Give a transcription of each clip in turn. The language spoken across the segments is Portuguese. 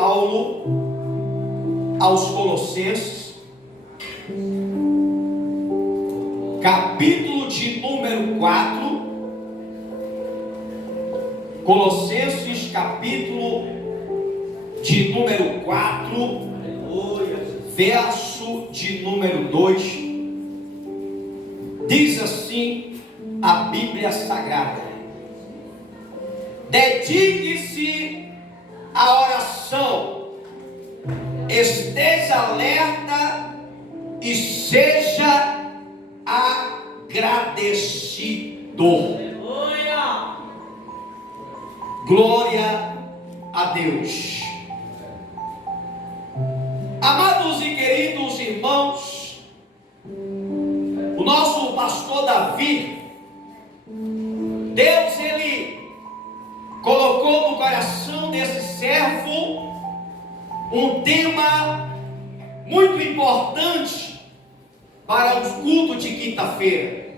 Paulo aos Colossenses, capítulo de número 4, Colossenses capítulo de número 4, verso de número 2, diz assim a Bíblia Sagrada: dedique-se à oração, esteja alerta e seja agradecido. Glória a Deus. Amados e queridos irmãos, o nosso pastor Davi, Deus, ele colocou no coração desse servo um tema muito importante para o culto de quinta-feira,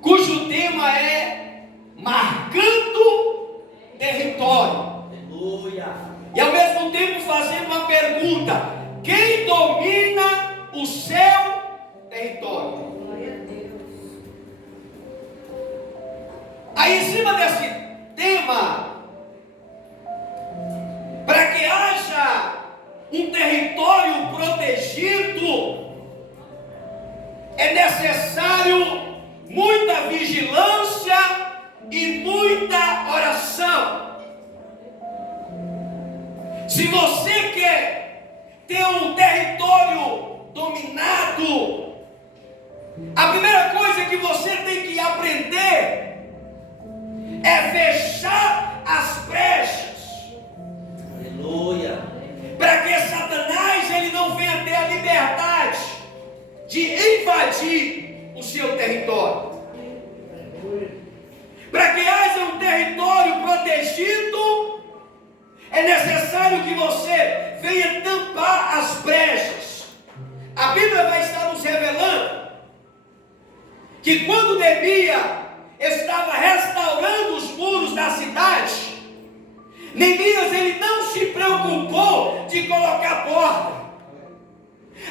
cujo tema é marcando território. Aleluia. E ao mesmo tempo fazendo uma pergunta: quem domina o seu território? Glória a Deus. Aí, em cima desse tema, para que haja um território protegido, é necessário muita vigilância e muita oração. Se você quer ter um território dominado, a primeira coisa que você tem que aprender é fechar as brechas. Aleluia. Para que Satanás ele não venha ter a liberdade de invadir o seu território. Para que haja um território protegido, é necessário que você venha tampar as brechas. A Bíblia vai estar nos revelando que quando Neemias estava restaurando os muros da cidade, Neemias ele não se preocupou de colocar porta.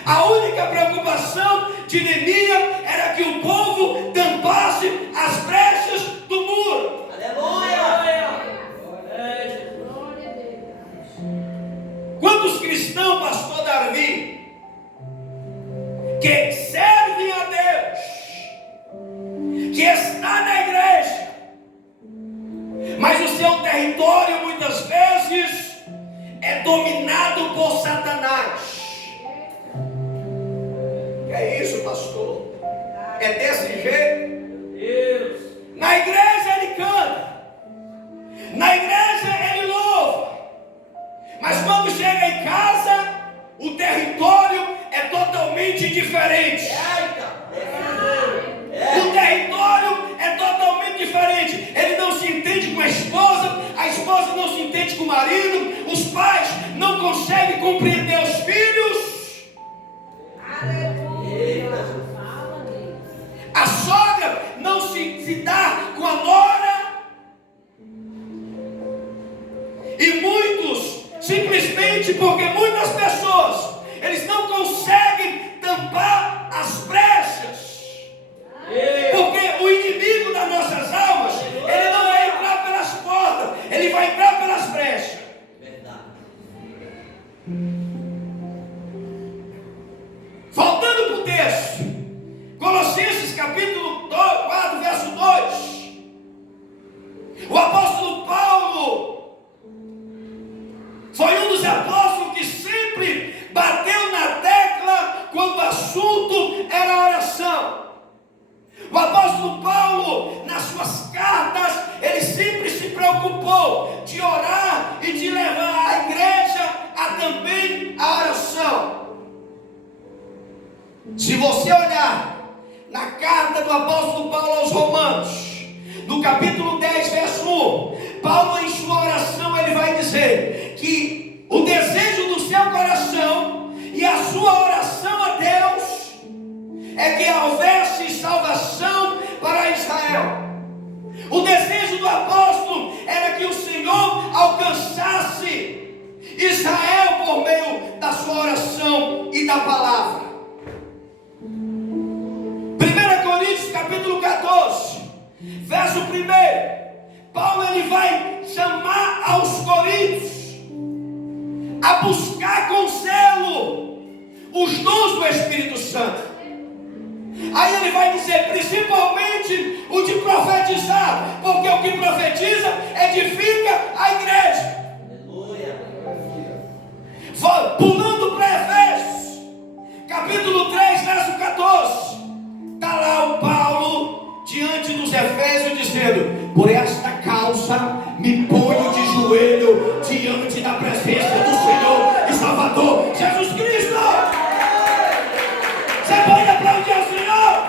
A única preocupação de Neemias era que o povo tampasse as brechas do muro. Aleluia! Quantos cristãos, pastor Davi, que servem a Deus, que está na igreja, mas o seu território muitas vezes é dominado por Satanás? Que é isso, pastor? É desse jeito? Deus. Na igreja ele canta, na igreja ele louva, mas quando chega em casa, o território é totalmente diferente. O território é totalmente diferente. Ele não se entende com a esposa não se entende com o marido, os pais não conseguem compreender os filhos. A sogra não se dá com a nora. E muitos, simplesmente porque muitas pessoas, eles não conseguem tampar as brechas. Porque o inimigo das nossas almas, ele não vai entrar pelas portas, ele vai entrar pelas brechas. Voltando para o texto, Colossenses capítulo 4, verso 2. O apóstolo Paulo foi um dos apóstolos que sempre bateu na tecla quando o assunto era oração. O apóstolo Paulo, nas suas cartas, ele sempre se preocupou de orar e de levar a igreja a também a oração. Se você olhar na carta do apóstolo Paulo aos Romanos, no capítulo 10, verso 1, Paulo em sua oração ele vai dizer que o desejo do seu coração e a sua oração a Deus é que houvesse salvação para Israel. O desejo do apóstolo era que o Senhor alcançasse Israel por meio da sua oração e da palavra. 1 Coríntios capítulo 14, verso 1, Paulo ele vai chamar aos coríntios a buscar com zelo os dons do Espírito Santo. Aí ele vai dizer, principalmente o de profetizar, porque o que profetiza edifica a igreja. Pulando para Efésios, capítulo 3, verso 14, está lá o Paulo diante dos Efésios dizendo: por esta causa me ponho de joelho diante da presença do Senhor e Salvador Jesus Cristo. Você pode aplaudir ao Senhor?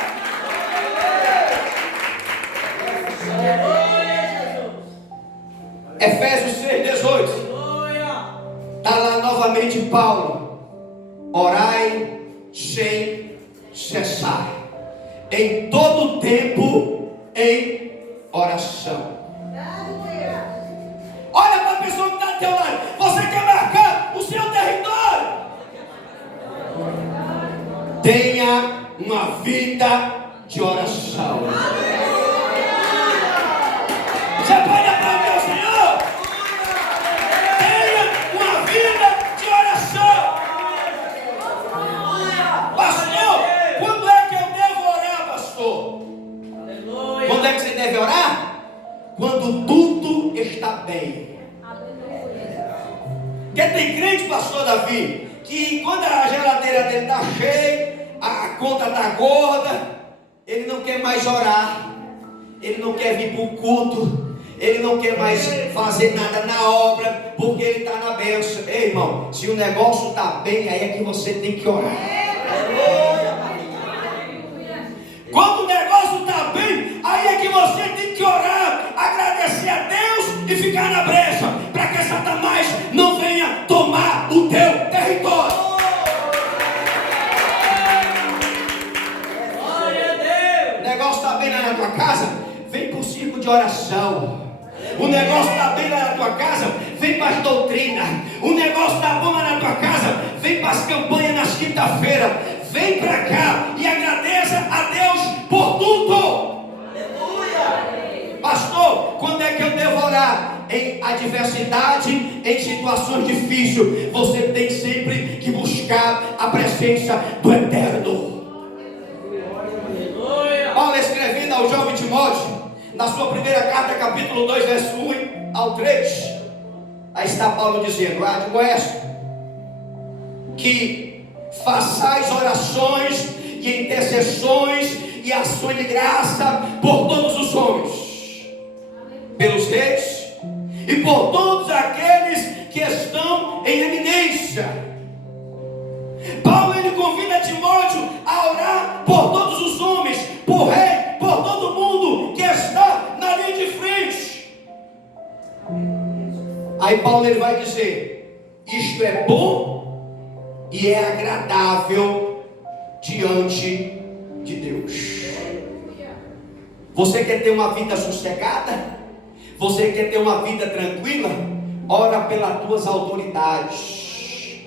Efésios 6:18. Está lá novamente Paulo: orai sem cessar, em todo tempo em oração. Olha para a pessoa que está ao teu lado. Você quer marcar o seu território? Tenha uma vida de oração. Você pode aplaudir ao Senhor? Tenha uma vida de oração. Pastor, quando é que eu devo orar, pastor? Quando é que você deve orar? Quando tudo está bem. Porque tem crente, pastor Davi, que quando a geladeira dele está cheia, a conta está gorda, ele não quer mais orar, ele não quer vir para o culto, ele não quer mais fazer nada na obra, porque ele está na bênção. Ei, irmão, se o negócio está bem, aí é que você tem que orar. Quando o negócio está bem, aí é que você tem que orar, agradecer a Deus e ficar na brecha, para que Satanás não venha tomar o teu território. O negócio está bem lá na tua casa, vem para o circo de oração. O negócio está bem lá na tua casa, vem para as doutrinas. O negócio está bom lá na tua casa, vem para as campanhas nas quinta-feiras. Vem para cá e agradeça a Deus por tudo. Aleluia. Pastor, quando é que eu devo orar? Em adversidade, em situações difíceis, você tem sempre que buscar a presença do Eterno. Paulo escrevendo ao jovem Timóteo, na sua primeira carta, capítulo 2, verso 1 ao 3, aí está Paulo dizendo: admoesto que façais orações e intercessões e ações de graça por todos os homens, pelos reis e por todos aqueles que estão em eminência. Paulo ele convida Timóteo a orar por todos os homens, por rei, por todo mundo que está na linha de frente. Aí Paulo ele vai dizer: isto é bom e é agradável diante de Deus. Você quer ter uma vida sossegada? Você quer ter uma vida tranquila? Ora pelas tuas autoridades,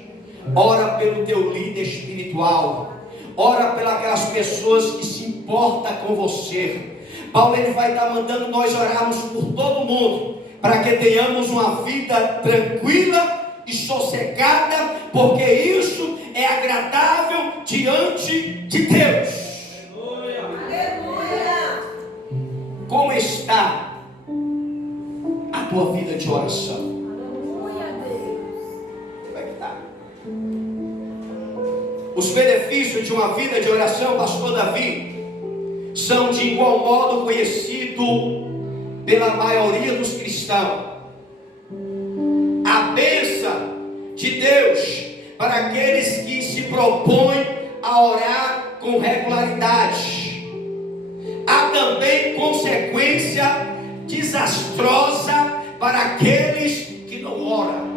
ora pelo teu líder espiritual, ora pelas aquelas pessoas que se importam com você. Paulo ele vai estar mandando nós orarmos por todo mundo, para que tenhamos uma vida tranquila e sossegada, porque isso é agradável diante de Deus. Aleluia. Como está a tua vida de oração? Aleluia, Deus. Como é que está? Os benefícios de uma vida de oração, pastor Davi, são de igual modo conhecido pela maioria dos cristãos. A bênção de Deus para aqueles que se propõem a orar com regularidade. Há também consequência desastrosa para aqueles que não oram.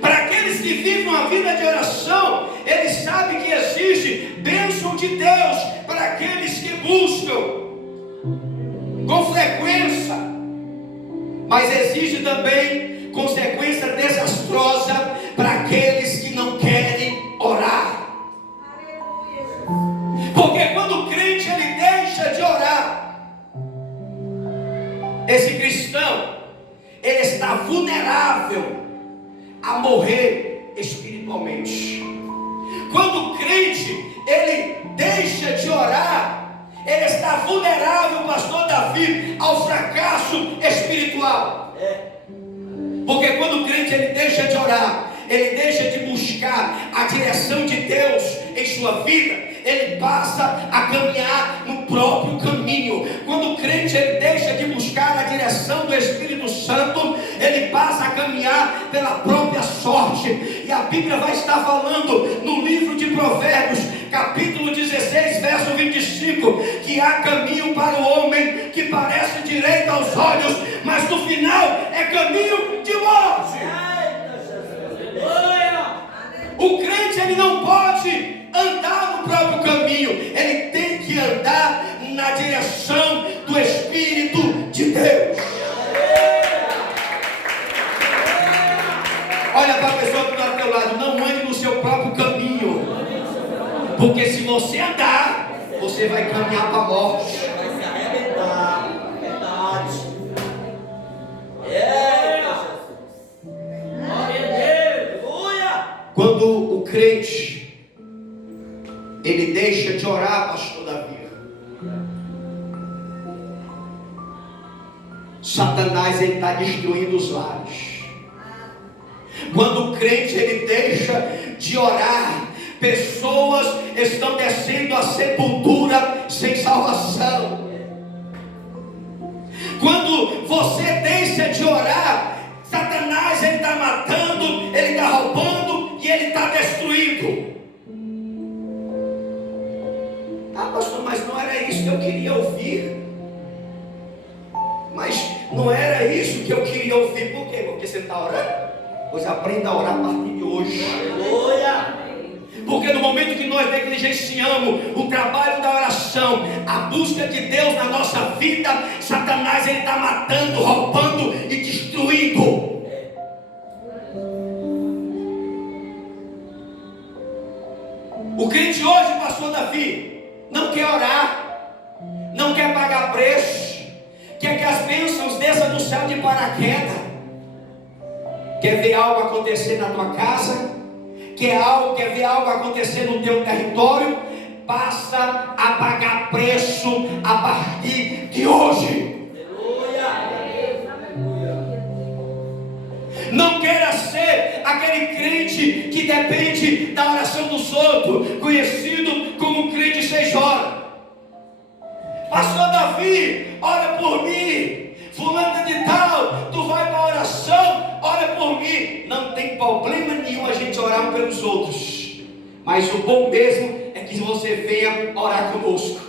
Para aqueles que vivem uma vida de oração, eles sabem que existe bênção de Deus para aqueles que buscam com frequência, mas existe também consequência daqueles que não querem orar. Porque quando o crente ele deixa de orar, esse cristão ele está vulnerável a morrer espiritualmente. Quando o crente ele deixa de orar, ele está vulnerável, pastor Davi, ao fracasso espiritual. Porque quando o crente ele deixa de orar, ele deixa de buscar a direção de Deus em sua vida, ele passa a caminhar no próprio caminho. Quando o crente ele deixa de buscar a direção do Espírito Santo, ele passa a caminhar pela própria sorte. E a Bíblia vai estar falando no livro de Provérbios, capítulo 16, verso 25, que há caminho para o homem que parece direito aos olhos, mas no final é caminho de morte. O crente ele não pode andar no próprio caminho, ele tem que andar na direção do Espírito de Deus. Olha para a pessoa que está ao teu lado, não ande no seu próprio caminho, porque se você andar, você vai caminhar para a morte. Vai se arrebentar, verdade. Quando o crente ele deixa de orar, pastor Davi, Satanás ele está destruindo os lares. Quando o crente ele deixa de orar, pessoas estão descendo a sepultura sem salvação. Quando você deixa de orar, Satanás ele está matando, ele está roubando e ele está destruindo. Ah, pastor, mas não era isso que eu queria ouvir. Mas não era isso que eu queria ouvir. Por quê? Porque você está orando? Pois aprenda a orar a partir de hoje. Aleluia! Porque no momento que nós negligenciamos o trabalho da oração, a busca de Deus na nossa vida, Satanás ele está matando, roubando e destruindo. O crente hoje, pastor Davi, não quer orar, não quer pagar preço, quer que as bênçãos desçam do céu de paraquedas, quer ver algo acontecer na tua casa, quer ver algo acontecer no teu território, passa a pagar preço a partir de hoje. Não queira ser aquele crente que depende da oração dos outros, conhecido como crente 6 horas. Pastor Davi, ora por mim. Fulano de tal, tu vai para a oração, ora por mim. Não tem problema nenhum a gente orar pelos outros, mas o bom mesmo é que você venha orar conosco.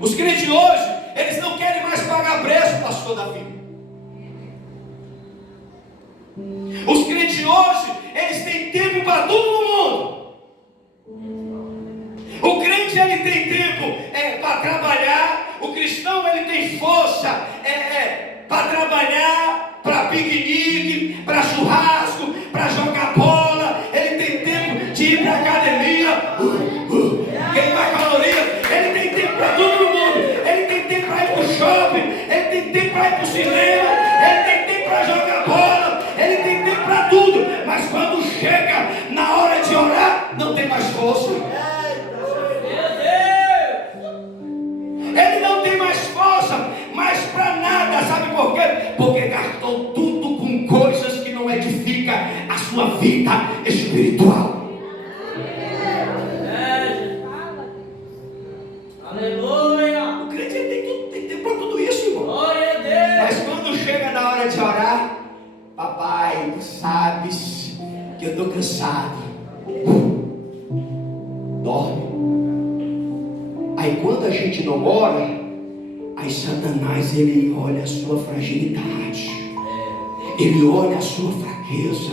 Os crentes hoje, eles não querem mais pagar preço, pastor Davi. Os crentes hoje, eles têm tempo para todo mundo. O crente ele tem tempo para trabalhar, o cristão ele tem força para trabalhar, para piquenique, para churrasco, para jogar bola, ele tem tempo de ir para a academia, queimar caloria, ele tem tempo para todo mundo, ele tem tempo para ir para o shopping, ele tem tempo para ir para o cinema, ele tem tempo para jogar bola, ele tem tempo para tudo, mas quando chega na hora de orar, não tem mais força. Ele não tem mais força, mais para nada, sabe por quê? Porque gastou tudo com coisas que não edificam a sua vida espiritual. Aleluia! O crente tem tempo para tudo isso, irmão. Glória a Deus! Mas quando chega na hora de orar, papai, tu sabes que eu estou cansado. Dorme. Aí quando a gente não ora, aí Satanás ele olha a sua fragilidade, ele olha a sua fraqueza,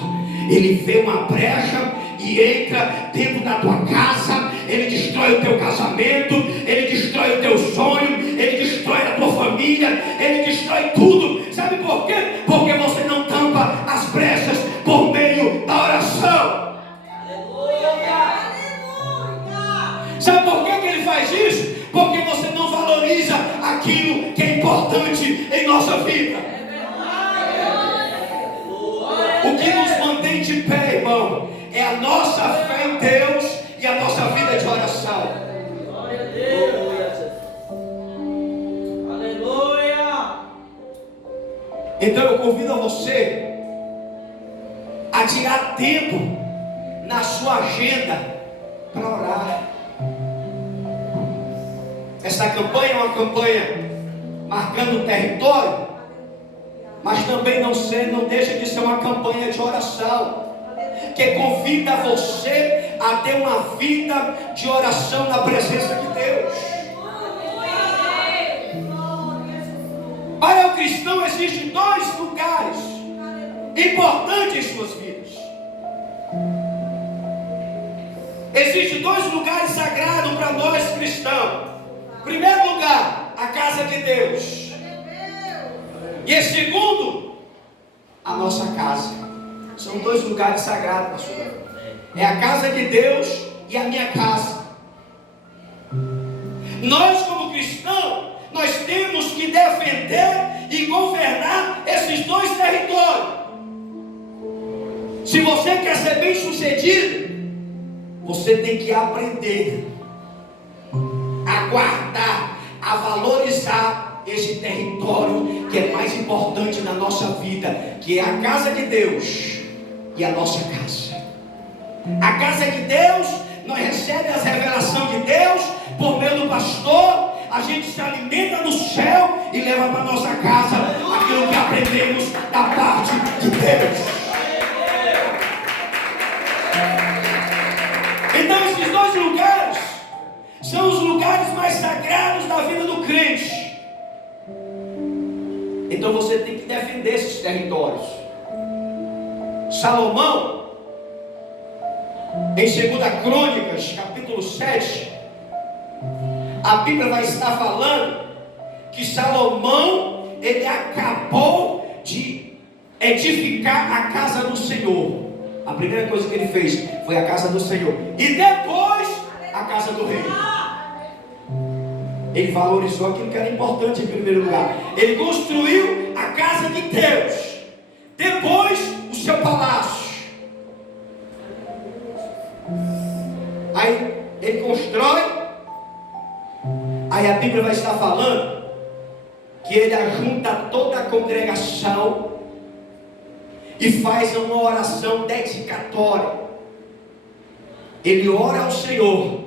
ele vê uma brecha e entra dentro da tua casa, ele destrói o teu casamento, ele destrói o teu sonho, ele destrói a tua família, ele destrói tudo. Sabe por quê? Porque você não tampa as brechas importante em nossa vida. O que nos mantém de pé, irmão, é a nossa fé em Deus e a nossa vida de oração. Glória a Deus. Aleluia. Então eu convido a você a tirar tempo na sua agenda para orar. Essa campanha é uma campanha marcando o território, mas também não deixa de ser uma campanha de oração, que convida você a ter uma vida de oração na presença de Deus. Para o cristão existem dois lugares importantes em suas vidas. Existem dois lugares sagrados para nós cristãos. Primeiro lugar, a casa de Deus. E em segundo, a nossa casa. São dois lugares sagrados, pastor. É a casa de Deus e a minha casa. Nós, como cristãos, nós temos que defender e governar esses dois territórios. Se você quer ser bem sucedido, você tem que aprender a guardar, a valorizar esse território que é mais importante na nossa vida, que é a casa de Deus e a nossa casa. A casa de Deus, nós recebemos as revelações de Deus por meio do pastor. A gente se alimenta no céu e leva para nossa casa aquilo que aprendemos da parte de Deus. Então esses dois lugares são os lugares mais sagrados da vida do crente. Então você tem que defender esses territórios. Salomão, em 2 Crônicas, capítulo 7, a Bíblia vai estar falando que Salomão, ele acabou de edificar a casa do Senhor. A primeira coisa que ele fez foi a casa do Senhor. E depois, a casa do rei. Ele valorizou aquilo que era importante em primeiro lugar. Ele construiu a casa de Deus. Depois, o seu palácio. Aí, ele constrói. Aí a Bíblia vai estar falando que ele ajunta toda a congregação e faz uma oração dedicatória. Ele ora ao Senhor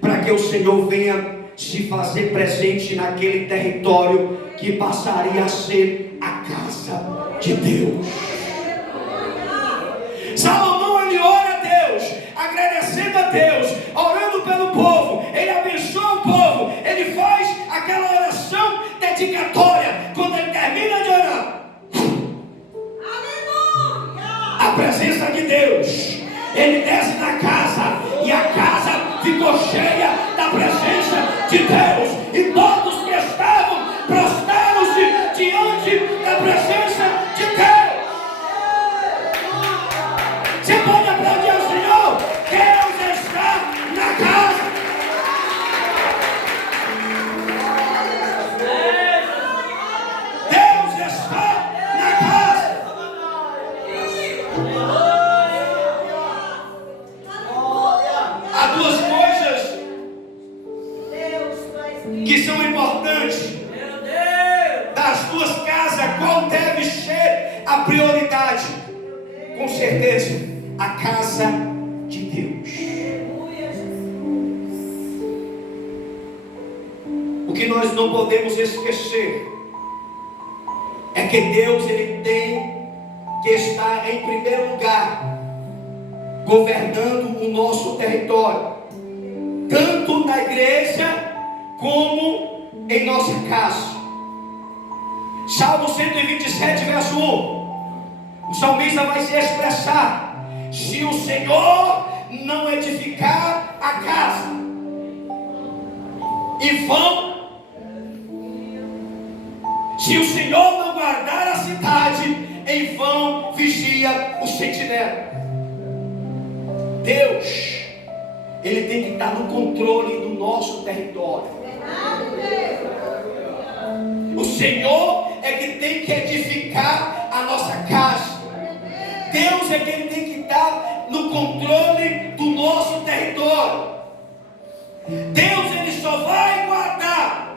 para que o Senhor venha se fazer presente naquele território que passaria a ser a casa de Deus. Salomão, ele ora a Deus, agradecendo a Deus, orando pelo povo. Ele abençoa o povo. Ele faz aquela oração dedicatória. Quando ele termina de orar, a presença de Deus, ele desce na casa e a casa ficou cheia da presença de Deus, e todos que estavam prostraram-se diante da presença de Deus. Você pode aplaudir ao Senhor? Deus está na casa. Deus está na casa. Há duas coisas que são importantes. Das duas casas, qual deve ser a prioridade? Com certeza, a casa de Deus. O que nós não podemos esquecer é que Deus, ele tem que estar em primeiro lugar, governando o nosso território, tanto na igreja como em nossa casa. Salmo 127, verso 1. O salmista vai se expressar: se o Senhor não edificar a casa, em vão. Se o Senhor não guardar a cidade, em vão vigia o sentinela. Deus, ele tem que estar no controle do nosso território. O Senhor é que tem que edificar a nossa casa. Deus é quem tem que estar no controle do nosso território. Deus, Ele só vai guardar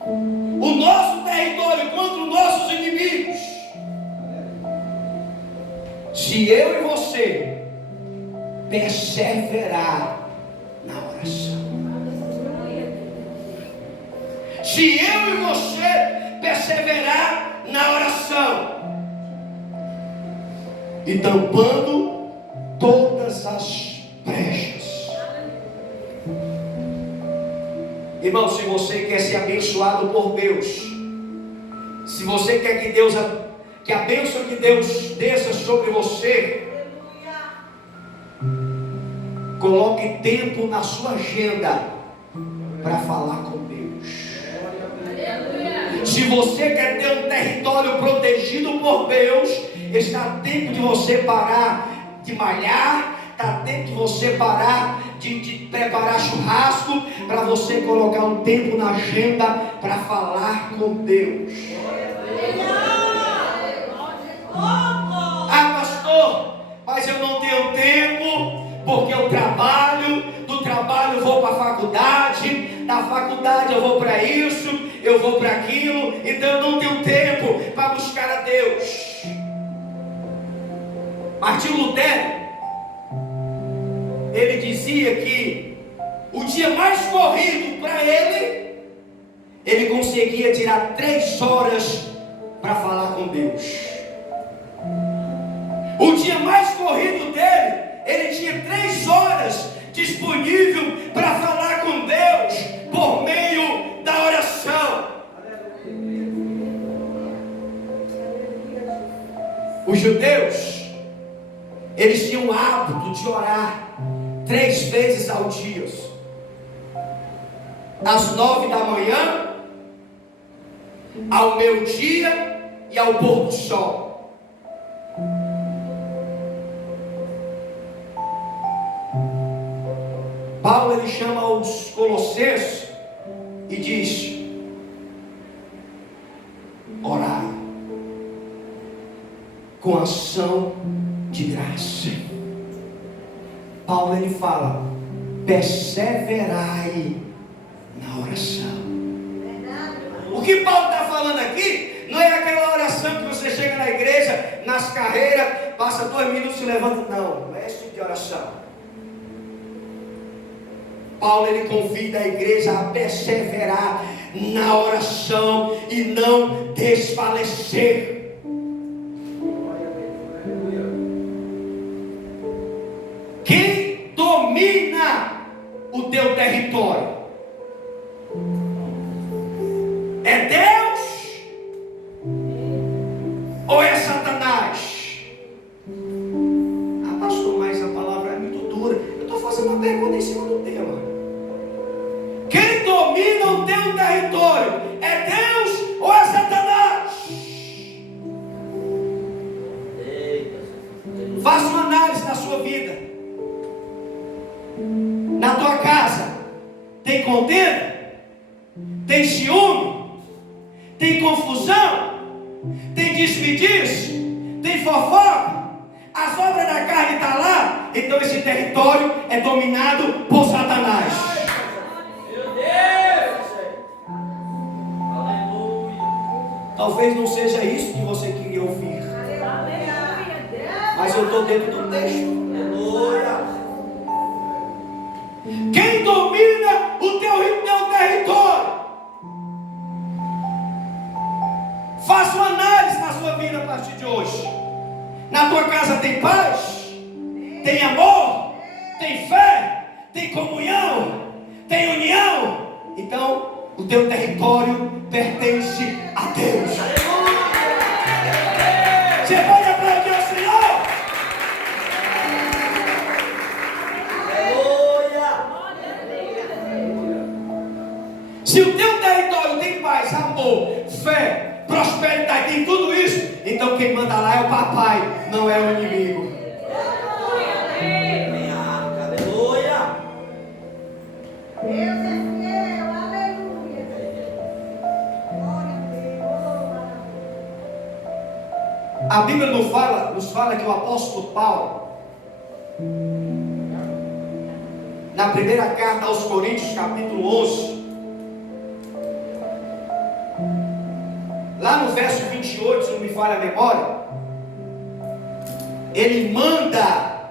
o nosso território contra os nossos inimigos se eu e você perseverar na oração. Se eu e você perseverar na oração e tampando todas as brechas. Irmão, se você quer ser abençoado por Deus, se você quer que a bênção de Deus desça sobre você, coloque tempo na sua agenda para falar com Deus. Se você quer ter um território protegido por Deus, está tempo de você parar de malhar, está tempo de você parar de preparar churrasco, para você colocar um tempo na agenda para falar com Deus. Ah, pastor, mas eu não tenho tempo, porque eu trabalho, do trabalho eu vou para a faculdade, da faculdade eu vou para isso, eu vou para aquilo, então eu não tenho tempo para buscar a Deus. Martinho Lutero, ele dizia que o dia mais corrido para ele conseguia tirar 3 horas para falar com Deus. O dia mais corrido dele, ele tinha 3 horas disponível para falar com Deus por meio da oração. Os judeus, eles tinham o hábito de orar 3 vezes ao dia, às 9 da manhã, ao meio-dia e ao pôr do sol. Paulo, ele chama os colossenses e diz: orai com ação de graça. Paulo, ele fala: perseverai na oração. O que Paulo está falando aqui não é aquela oração que você chega na igreja, nas carreiras, passa 2 minutos e se levanta. Não é esse tipo de oração. Paulo, ele convida a igreja a perseverar na oração e não desfalecer. Quem domina o teu território é Deus ou é Satanás? Ah, pastor, mas a palavra é muito dura. Eu estou fazendo uma pergunta em cima do tema. Quem domina o teu território é Deus ou é Satanás? Faça uma análise na sua vida. Na tua casa tem contenda? Tem ciúme? Tem confusão? Tem desperdício? Tem fofoca? As obras da carne estão lá? Então esse território é dominado por Satanás. Talvez não seja isso que você queria ouvir, mas eu estou dentro do texto. Quem domina o teu território? Faça uma análise na sua vida a partir de hoje. Na tua casa tem paz? Tem amor? Tem fé? Tem comunhão? Tem união? Então o teu território pertence a Deus. Você pode aplaudir o Senhor? Se o teu território tem paz, amor, fé, prosperidade, tem tudo isso, então quem manda lá é o papai, não é o inimigo. Deus é fiel, aleluia. A Bíblia nos fala que o apóstolo Paulo, na primeira carta aos Coríntios, capítulo 11, lá no verso 28, se não me falha a memória, ele manda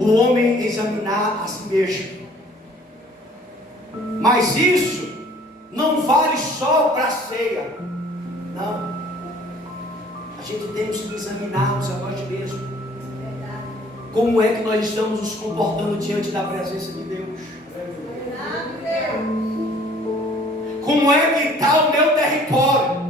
o homem examinar a si mesmo. Mas isso não vale só para a ceia, não. A gente temos que examinarmos a nós mesmos. Como é que nós estamos nos comportando diante da presença de Deus? Como é que está o meu território?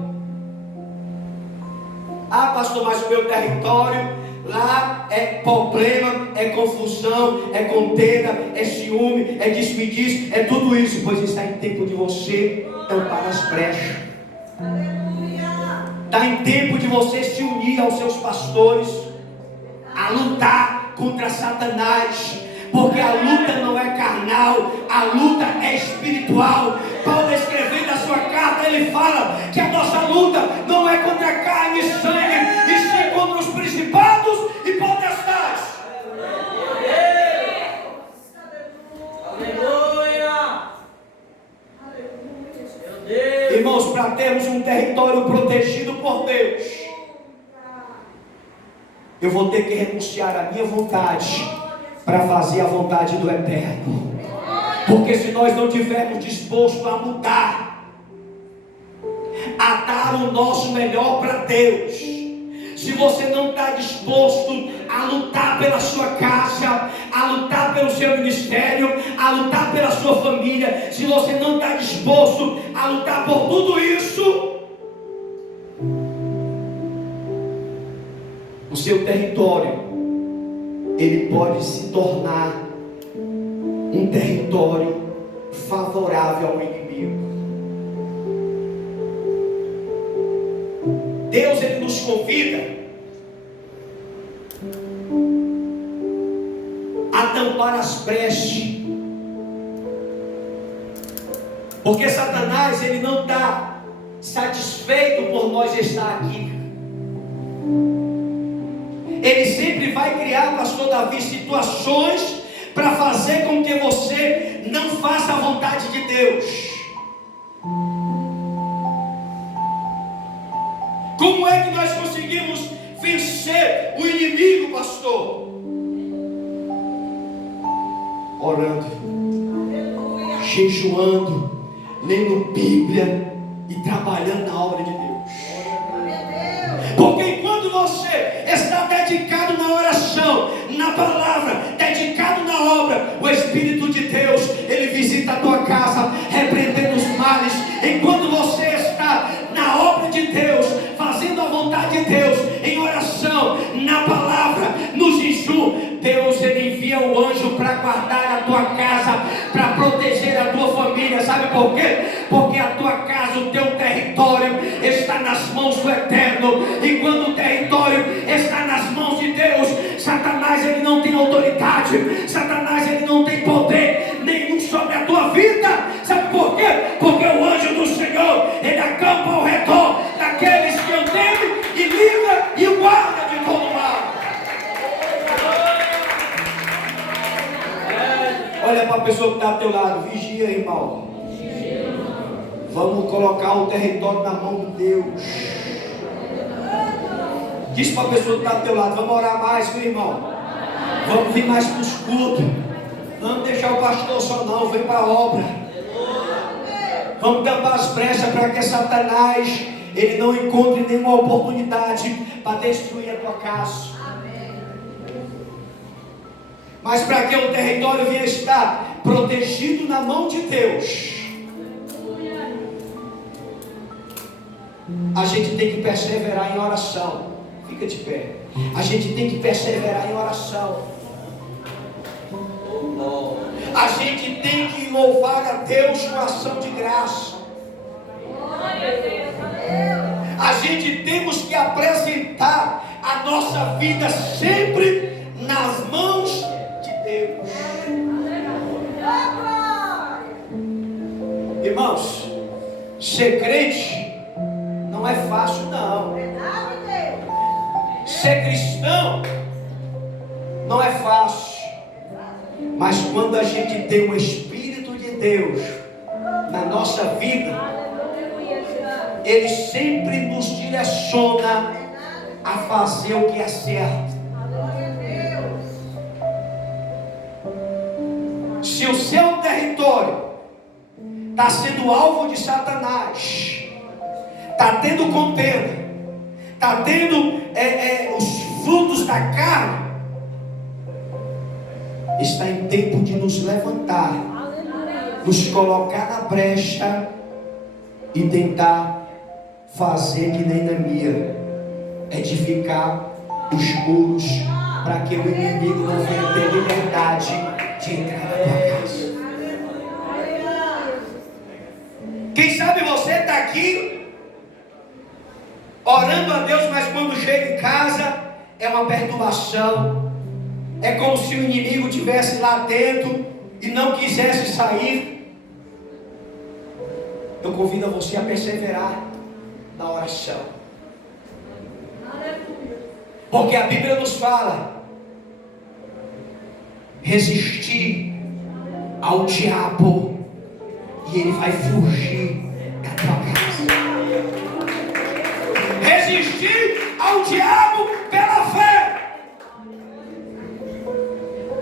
Ah, pastor, mas o meu território lá é problema, é confusão, é contenda, é ciúme, é desperdício, é tudo isso. Pois está em tempo de você tampar as brechas. Está em tempo de você se unir aos seus pastores, a lutar contra Satanás, porque a luta não é carnal, a luta é espiritual. Paulo, escrevendo a sua carta, ele fala que a nossa luta não é contra carne e sangue, e sim contra os principados e potestades. Irmãos, para termos um território protegido por Deus, eu vou ter que renunciar à minha vontade para fazer a vontade do Eterno. Porque se nós não estivermos dispostos a mudar, a dar o nosso melhor para Deus, se você não está disposto a lutar pela sua casa, a lutar pelo seu ministério, a lutar pela sua família, se você não está disposto a lutar por tudo isso, o seu território, ele pode se tornar um território favorável ao inimigo. Deus, ele nos convida a tampar as brechas, porque Satanás, ele não está satisfeito por nós estar aqui. Ele sempre vai criar, pastor Davi, situações para fazer com que você não faça a vontade de Deus. Como é que nós conseguimos vencer o inimigo, pastor? Orando, jejuando, lendo Bíblia e trabalhando na obra de Deus. Porque enquanto você está dedicado na oração, na palavra, dedicado na obra, o Espírito de Deus, ele visita a tua casa, repreendendo os males. Enquanto você está na obra de Deus, fazendo a vontade de Deus, em oração, na palavra, no jejum, Deus, ele envia o anjo para guardar a tua casa, para proteger a tua família. Sabe por quê? Porque a tua casa, o teu território está nas mãos do Eterno. E quando o território está nas mãos de Deus, Satanás, ele não tem autoridade, Satanás, ele não tem poder nenhum sobre a tua vida. Sabe por quê? Porque o anjo do Senhor, ele acampa ao redor daqueles que o temem e livra e o guarda de todo mal. Olha para a pessoa que está ao teu lado, vigia, irmão. Vamos colocar o território na mão de Deus. Diz para a pessoa que está ao teu lado, vamos orar mais, meu irmão. Vamos vir mais para os cultos. Não deixar o pastor só não, vem para a obra. Vamos tampar as brechas para que Satanás, ele não encontre nenhuma oportunidade para destruir a tua casa. Mas para que o território venha estar protegido na mão de Deus, a gente tem que perseverar em oração. Fica de pé. A gente tem que perseverar em oração. A gente tem que louvar a Deus com ação de graça. A gente temos que apresentar a nossa vida sempre nas mãos de Deus. Irmãos, ser crente não é fácil, não. Ser cristão não é fácil, mas quando a gente tem o Espírito de Deus na nossa vida, Ele sempre nos direciona a fazer o que é certo. Se o seu território está sendo alvo de Satanás, está tendo contenda, está tendo os frutos da carne, está em tempo de nos levantar, nos colocar na brecha e tentar fazer que nem Neemias, edificar os muros para que o inimigo não venha ter liberdade de entrar na tua casa. Quem sabe você está aqui orando a Deus, mas quando chega em casa é uma perturbação, é como se o inimigo estivesse lá dentro e não quisesse sair. Eu convido você a perseverar na oração, porque a Bíblia nos fala: resistir ao diabo e ele vai fugir da tua casa. Resistir ao diabo pela fé.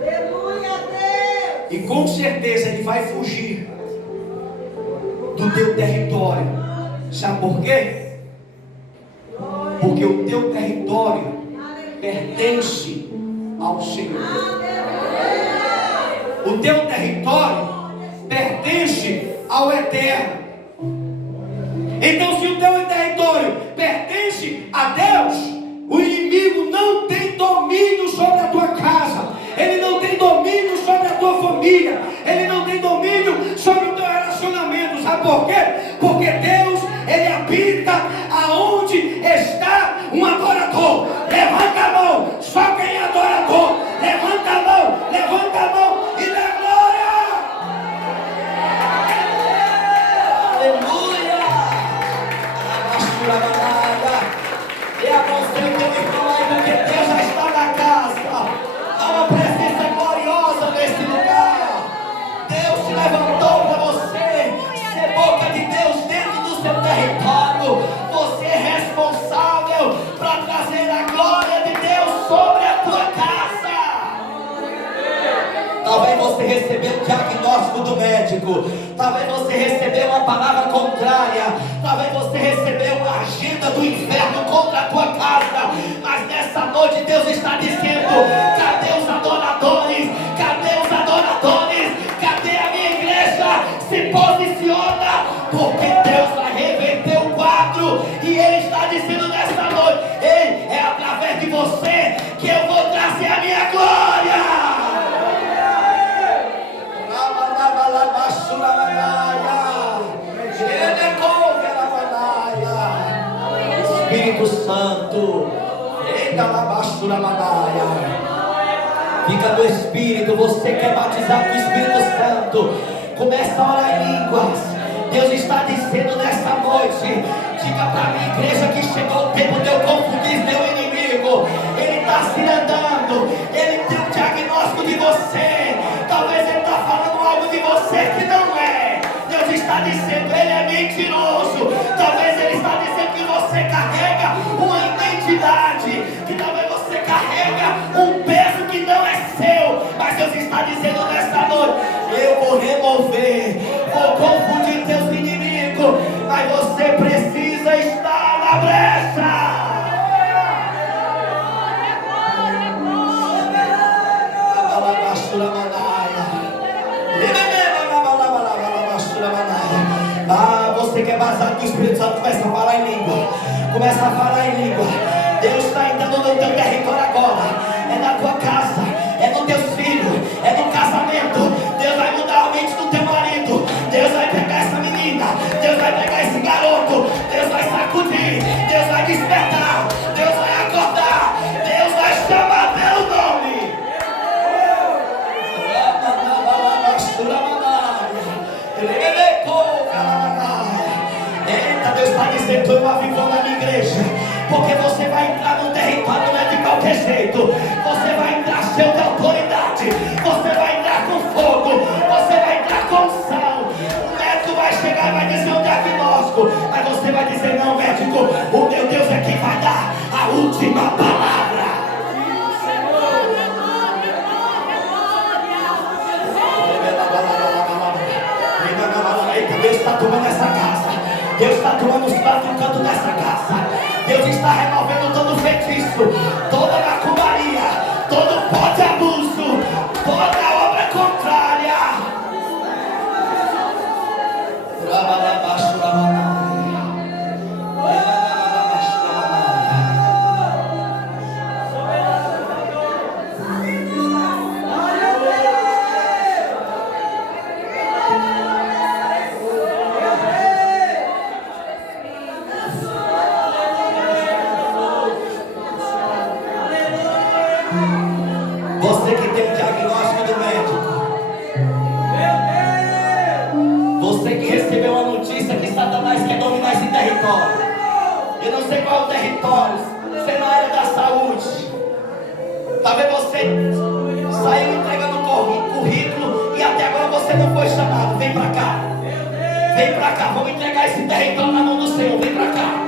Aleluia, Deus. E com certeza ele vai fugir do teu território. Sabe por quê? Porque o teu território pertence ao Senhor. O teu território pertence ao Eterno. Então, se o teu território pertence a Deus, o inimigo não tem domínio sobre a tua casa, ele não tem domínio sobre a tua família, ele não tem domínio sobre o teu relacionamento. Sabe por quê? Porque Deus, ele habita aonde está um adorador. Levanta a mão, só quem é adorador. Levanta a mão e dá glória. Aleluia. E a você que me fala aí, porque Deus já está na casa. Há uma presença gloriosa nesse lugar. Deus te levantou para você ser boca de Deus dentro do seu território. Você é responsável para trazer a glória de Deus sobre a tua casa. Talvez você recebeu o diagnóstico do médico, talvez você recebeu uma palavra contrária, talvez você recebeu a agenda do inferno contra a tua casa, mas nessa noite Deus está dizendo: cadê os adoradores? Cadê os adoradores? Cadê a minha igreja? Se posiciona, porque Deus vai reverter o quadro, e Ele está dizendo nessa noite: ei, é através de você que eu vou trazer a minha glória. Espírito Santo, eita lá baixo na manaia. Fica no Espírito, você quer batizar com o Espírito Santo, começa a orar em línguas. Deus está dizendo nessa noite: diga para a minha igreja que chegou o tempo de eu confundir meu inimigo. Ele está se andando, ele tem um diagnóstico de você, talvez ele está falando algo de você que não é. Deus está dizendo: ele é mentiroso. Talvez ele está dizendo que você carrega uma identidade, que talvez você carrega um peso que não é seu, mas Deus está dizendo nessa noite: eu vou remover, vou confundir teus inimigos, mas você precisa estar na brecha. Você que é basado com o Espírito Santo, começa a falar em língua. Começa a falar em língua. Deus está entrando no teu território agora. É na tua casa, é nos teus filhos, é no casamento. Deus vai mudar a mente do teu marido. Deus vai pegar essa menina, Deus vai pegar esse garoto, Deus vai sacudir, Deus vai despertar, Deus vai acordar, Deus vai chamar pelo nome. Eita, Deus está dizendo: eu avivou na minha igreja, porque você vai entrar no território, não é de qualquer jeito. Você vai entrar cheio de autoridade. Você vai entrar com fogo. Você vai entrar com unção. O médico vai chegar e vai dizer um diagnóstico, mas você vai dizer: não, médico, o meu Deus é quem vai dar a última palavra. Deus está tomando essa casa. Deus está tomando os quatro cantos dessa casa. Deus está removendo todo feitiço, toda macumbaria, todo pó de abuso, toda obra contrária. Você que tem o diagnóstico do médico, você que recebeu a notícia que Satanás quer dominar esse território, eu não sei qual é o território, sei na área da saúde. Talvez você saiu entregando currículo e até agora você não foi chamado. Vem pra cá, vem pra cá, vamos entregar esse território na mão do Senhor. Vem pra cá.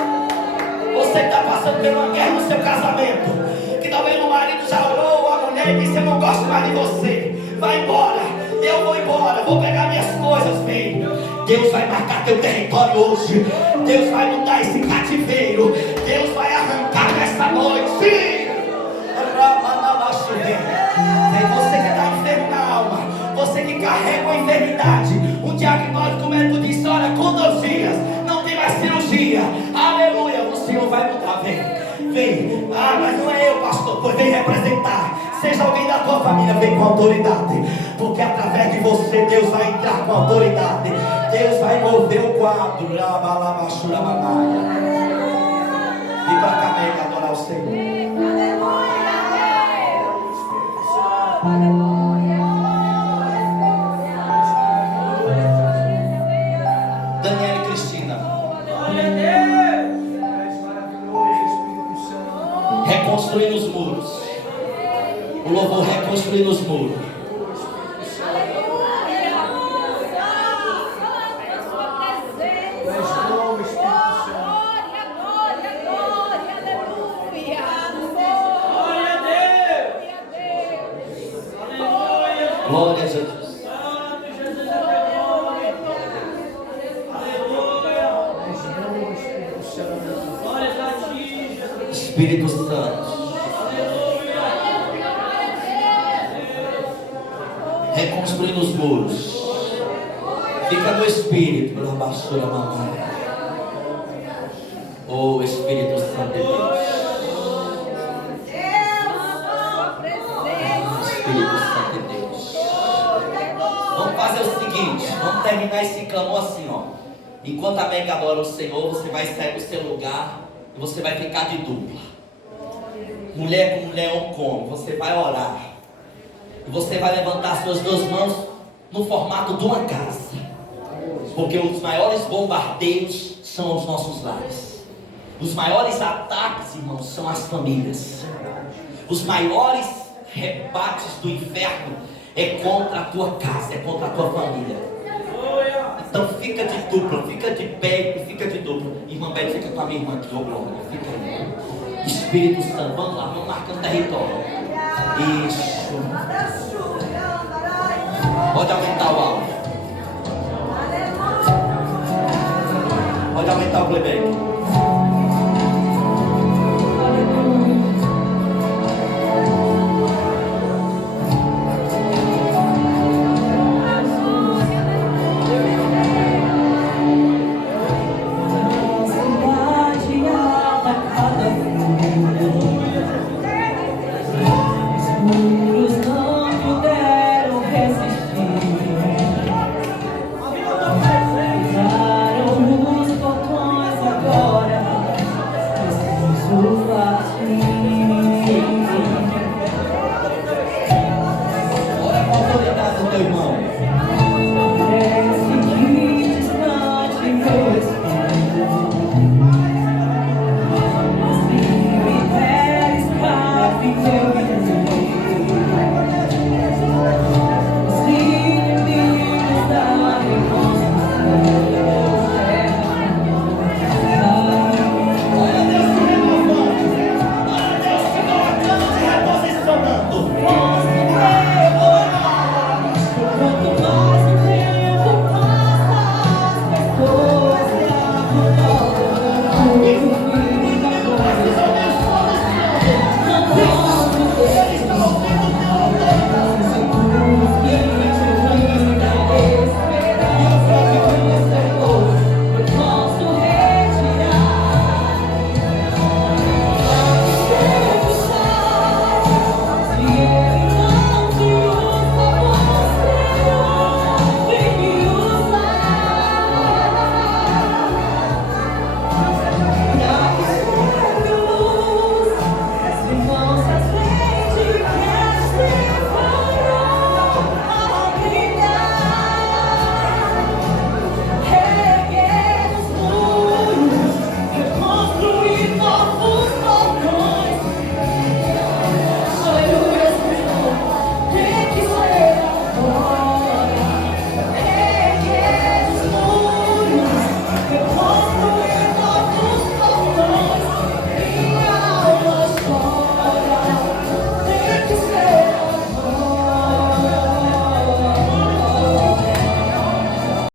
Você está passando por uma guerra no seu casamento, que talvez o marido já orou, a mulher disse: eu não gosto mais de você, vai embora, eu vou embora, vou pegar minhas coisas. Vem, Deus vai marcar teu território hoje. Deus vai mudar esse cativeiro. Deus vai arrancar nessa noite. Vem, você que está enfermo na alma, você que carrega uma enfermidade, um diagnóstico, o médico disse: olha, com 2 dias não tem mais cirurgia. Aleluia, o Senhor vai mudar. Vem. Ah, mas não é eu, pastor. Pois vem representar. Seja alguém da tua família, vem com autoridade, porque através de você Deus vai entrar com autoridade. Deus vai mover o quadro. Vem pra cá, vem adorar o Senhor. Daniela e Cristina, reconstruindo os muros. O louvor reconstruindo os muros. Glória a Jesus. Espírito Santo, reconstruindo os muros. Fica no Espírito. Oh, Espírito Santo de Deus. Espírito Santo de Deus. Vamos fazer o seguinte, vamos terminar esse clamor assim, ó. Enquanto a Mega adora o Senhor, você vai sair do seu lugar e você vai ficar de dupla. Mulher com mulher, homem com homem. Você vai orar. E você vai levantar suas 2 mãos no formato de uma casa. Porque os maiores bombardeios são os nossos lares. Os maiores ataques, irmãos, são as famílias. Os maiores rebates do inferno é contra a tua casa, é contra a tua família. Então fica de dupla, fica de pé e fica de dupla. Irmã Beth, fica com a minha irmã aqui, glória. Fica aí. Espírito Santo, vamos lá, vamos marcando território. Isso. Pode aumentar o áudio. Pode aumentar o playback.